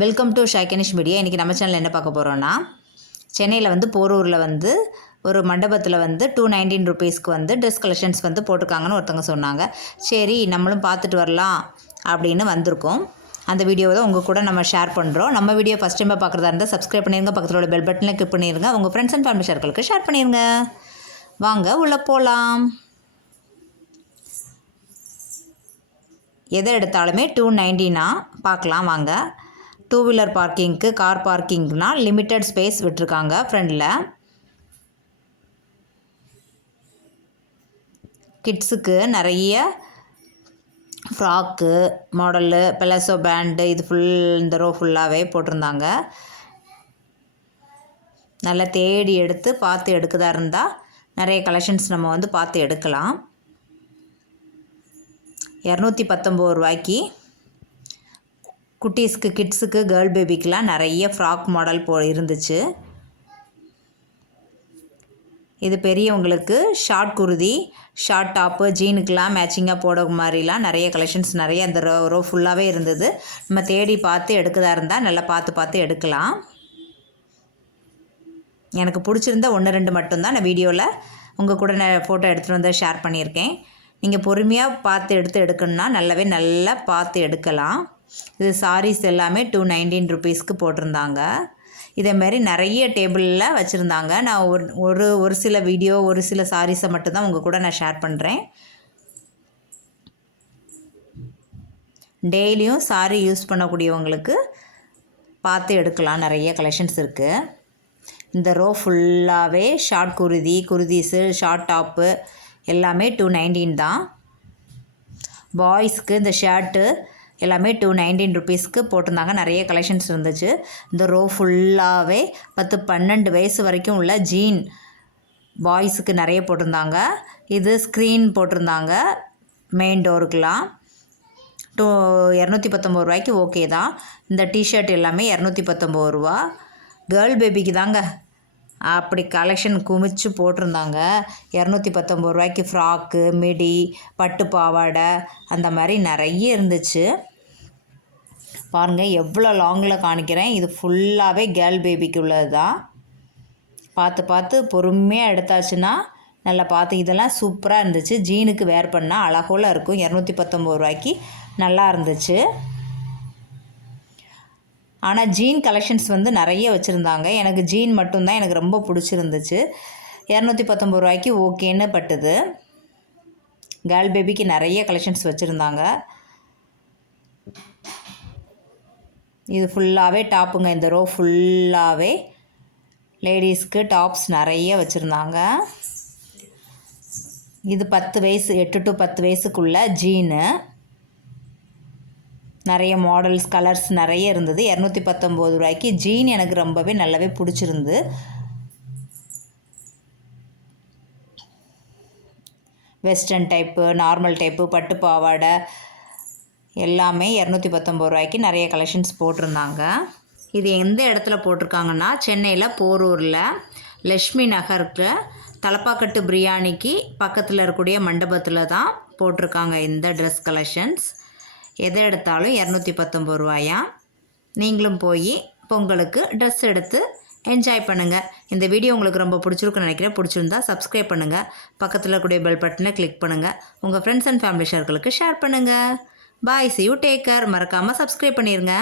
Welcome to ஷைகனிஷ் media. இன்றைக்கி நம்ம சேனலில் என்ன பார்க்க போகிறோன்னா, சென்னையில் வந்து போரூரில் வந்து ஒரு மண்டபத்தில் வந்து 219 ருபீஸ்க்கு வந்து ட்ரெஸ் கலெக்ஷன்ஸ் வந்து போட்டிருக்காங்கன்னு ஒருத்தவங்க சொன்னாங்க. சரி நம்மளும் பார்த்துட்டு வரலாம் அப்படின்னு வந்திருக்கோம். அந்த வீடியோவை தான் உங்கள் கூட நம்ம ஷேர் பண்ணுறோம். நம்ம வீடியோ ஃபஸ்ட் டைமாக பார்க்குறதா இருந்தால் சப்ஸ்கிரைப் பண்ணிடுங்க, பக்கத்தில் உள்ள பெல் பட்டனில் கிளிக் பண்ணிடுங்க, உங்கள் ஃப்ரெண்ட்ஸ் அண்ட் ஃபேமிலி சர்க்கிளுக்கு ஷேர் பண்ணிடுங்க. வாங்க உள்ளே போகலாம். எதை எடுத்தாலுமே 290 பார்க்கலாம் வாங்க. 2 வீலர் பார்க்கிங்க்கு, கார் பார்க்கிங்னா லிமிட்டட் ஸ்பேஸ் விட்டுருக்காங்க ஃப்ரண்டில். கிட்ஸுக்கு நிறைய ஃப்ராக்கு மாடலு, பெலசோ பேண்டு, இது இந்த ரோ ஃபுல்லாகவே போட்டிருந்தாங்க. நல்லா தேடி எடுத்து பார்த்து எடுக்கதா இருந்தால் நிறைய கலெக்ஷன்ஸ் நம்ம வந்து பார்த்து எடுக்கலாம். 219 ரூபாய்க்கு குட்டீஸ்க்கு, கிட்ஸுக்கு, கேர்ள் பேபிக்கெலாம் நிறைய ஃப்ராக் மாடல் இருந்துச்சு. இது பெரியவங்களுக்கு ஷார்ட் குருதி, ஷார்ட் டாப்பு, ஜீனுக்கெலாம் மேட்சிங்காக போட மாதிரிலாம் நிறைய கலெக்ஷன்ஸ் நிறைய அந்த ரோ ஃபுல்லாகவே இருந்தது. நம்ம தேடி பார்த்து எடுக்கதா இருந்தால் நல்லா பார்த்து எடுக்கலாம். எனக்கு பிடிச்சிருந்த 1-2 மட்டும்தான் நான் வீடியோவில் உங்கள் கூட நான் ஃபோட்டோ எடுத்துகிட்டு வந்து ஷேர் பண்ணியிருக்கேன். நீங்கள் பொறுமையாக பார்த்து எடுக்கணுன்னா நல்லா பார்த்து எடுக்கலாம். இது சாரீஸ் எல்லாமே 219 ருபீஸ்க்கு போட்டிருந்தாங்க. இதேமாரி நிறைய டேபிளில் வச்சுருந்தாங்க. நான் ஒரு சில வீடியோ, ஒரு சில சாரீஸை மட்டும்தான் உங்கள் கூட நான் ஷேர் பண்ணுறேன். டெய்லியும் சாரீ யூஸ் பண்ணக்கூடியவங்களுக்கு பார்த்து எடுக்கலாம். நிறைய கலெக்ஷன்ஸ் இருக்குது. இந்த ரோ ஃபுல்லாகவே ஷார்ட் குருதீஸு, ஷார்ட் டாப்பு எல்லாமே 219 தான். பாய்ஸ்க்கு இந்த ஷர்ட்டு எல்லாமே 219 ருபீஸ்க்கு போட்டிருந்தாங்க. நிறைய கலெக்ஷன்ஸ் இருந்துச்சு. இந்த ரோ ஃபுல்லாகவே 10-12 வயசு வரைக்கும் உள்ள ஜீன் பாய்ஸுக்கு நிறைய போட்டிருந்தாங்க. இது ஸ்க்ரீன் போட்டிருந்தாங்க மெயின் டோருக்கெலாம். 219 ரூபாய்க்கு ஓகே தான். இந்த டிஷர்ட் எல்லாமே 219 ரூபா. கேர்ள் பேபிக்கு தாங்க அப்படி கலெக்ஷன் குமிச்சு போட்டிருந்தாங்க. 219 ரூபாய்க்கு ஃப்ராக்கு, மிடி, பட்டு பாவாடை அந்த மாதிரி நிறைய இருந்துச்சு. பாருங்கள் எவ்வளோ லாங்கில் காணிக்கிறேன். இது ஃபுல்லாகவே கேர்ள் பேபிக்கு உள்ளது தான். பார்த்து பொறுமையாக எடுத்தாச்சுன்னா நல்லா பார்த்து. இதெல்லாம் சூப்பராக இருந்துச்சு. ஜீனுக்கு வேர் பண்ணால் அழகோல இருக்கும். 219 ரூபாய்க்கு நல்லா இருந்துச்சு. ஆனால் ஜீன் கலெக்ஷன்ஸ் வந்து நிறைய வச்சுருந்தாங்க. எனக்கு ஜீன் மட்டும்தான் எனக்கு ரொம்ப பிடிச்சிருந்துச்சு. 219 ரூபாய்க்கு ஓகேன்னு பட்டுது. கேர்ள் பேபிக்கு நிறைய கலெக்ஷன்ஸ் வச்சுருந்தாங்க. இது ஃபுல்லாகவே டாப்புங்க. இந்த ரோ ஃபுல்லாகவே லேடிஸ்க்கு டாப்ஸ் நிறைய வச்சுருந்தாங்க. இது 10 வயசு, 8 to 10 வயசுக்குள்ள ஜீனு. நிறைய மாடல்ஸ், கலர்ஸ் நிறைய இருந்தது. 219 ரூபாய்க்கு ஜீன் எனக்கு ரொம்பவே நல்லாவே பிடிச்சிருந்து. வெஸ்டர்ன் டைப்பு, நார்மல் டைப்பு, பட்டு பாவாடை எல்லாமே 219 ரூபாய்க்கு நிறைய கலெக்ஷன்ஸ் போட்டிருந்தாங்க. இது எந்த இடத்துல போட்டிருக்காங்கன்னா, சென்னையில் போரூரில் லக்ஷ்மி நகருக்கு தலப்பாக்கட்டு பிரியாணிக்கு பக்கத்தில் இருக்கக்கூடிய மண்டபத்தில் தான் போட்டிருக்காங்க இந்த ட்ரெஸ் கலெக்ஷன்ஸ். எதை எடுத்தாலும் 219 ரூபாயா. நீங்களும் போய் பொங்கலுக்கு ட்ரெஸ் எடுத்து என்ஜாய் பண்ணுங்கள். இந்த வீடியோ உங்களுக்கு ரொம்ப பிடிச்சிருக்குன்னு நினைக்கிறேன். பிடிச்சிருந்தா சப்ஸ்கிரைப் பண்ணுங்கள், பக்கத்தில் இருக்கக்கூடிய பெல் பட்டனை கிளிக் பண்ணுங்கள், உங்கள் ஃப்ரெண்ட்ஸ் அண்ட் ஃபேமிலி சர்க்கிளுக்கு ஷேர் பண்ணுங்கள். பாய், see you, டேக் கேர். மறக்காமல் சப்ஸ்கிரைப் பண்ணிடுங்க.